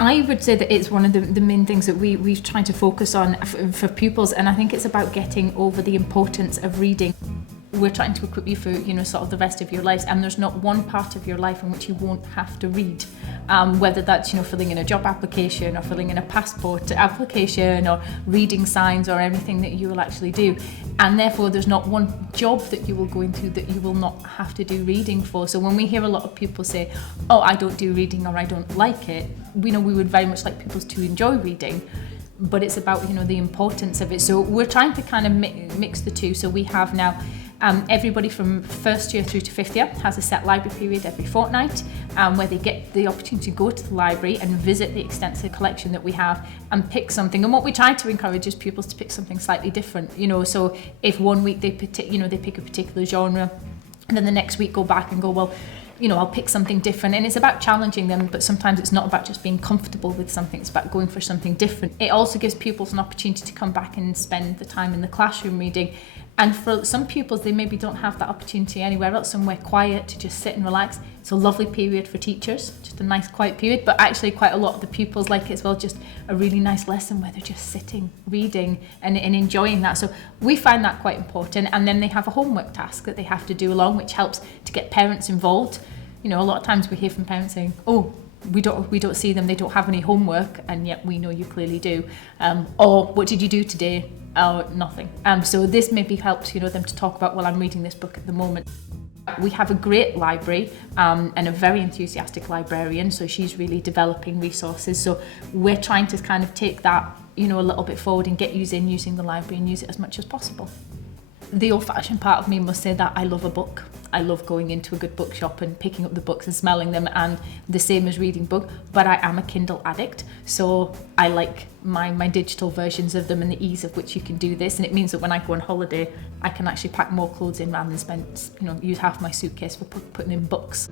I would say that it's one of the main things that we've tried to focus on for pupils, and I think it's about getting over the importance of reading. We're trying to equip you for, sort of the rest of your lives, and there's not one part of your life in which you won't have to read, whether that's, filling in a job application or filling in a passport application or reading signs or everything that you will actually do. And therefore, there's not one job that you will go into that you will not have to do reading for. So when we hear a lot of people say, oh, I don't do reading or I don't like it, we would very much like people to enjoy reading. But it's about, the importance of it. So we're trying to kind of mix the two. So we have now everybody from first year through to fifth year has a set library period every fortnight, where they get the opportunity to go to the library and visit the extensive collection that we have and pick something. And what we try to encourage is pupils to pick something slightly different. So if one week they pick a particular genre, and then the next week go back and go, well, I'll pick something different. And it's about challenging them, but sometimes it's not about just being comfortable with something, it's about going for something different. It also gives pupils an opportunity to come back and spend the time in the classroom reading. And for some pupils, they maybe don't have that opportunity anywhere else, somewhere quiet to just sit and relax. It's a lovely period for teachers, just a nice quiet period, but actually quite a lot of the pupils like it as well, just a really nice lesson where they're just sitting, reading and enjoying that. So we find that quite important. And then they have a homework task that they have to do along, which helps to get parents involved. A lot of times we hear from parents saying, oh, we don't see them, they don't have any homework, and yet we know you clearly do. Or what did you do today? Oh, nothing. So this maybe helps them to talk about, well, I'm reading this book at the moment. We have a great library and a very enthusiastic librarian, so she's really developing resources. So we're trying to kind of take that a little bit forward and get using the library and use it as much as possible. The old-fashioned part of me must say that I love a book. I love going into a good bookshop and picking up the books and smelling them, and the same as reading book, but I am a Kindle addict, so I like my digital versions of them and the ease of which you can do this. And it means that when I go on holiday, I can actually pack more clothes in rather than use half my suitcase for putting in books.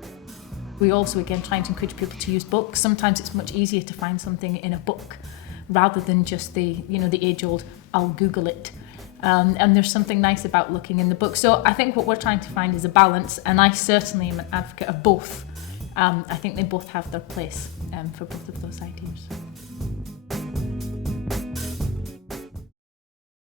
We also, again, trying to encourage people to use books. Sometimes it's much easier to find something in a book rather than just the age-old, I'll Google it. And there's something nice about looking in the book. So I think what we're trying to find is a balance, and I certainly am an advocate of both. I think they both have their place for both of those ideas.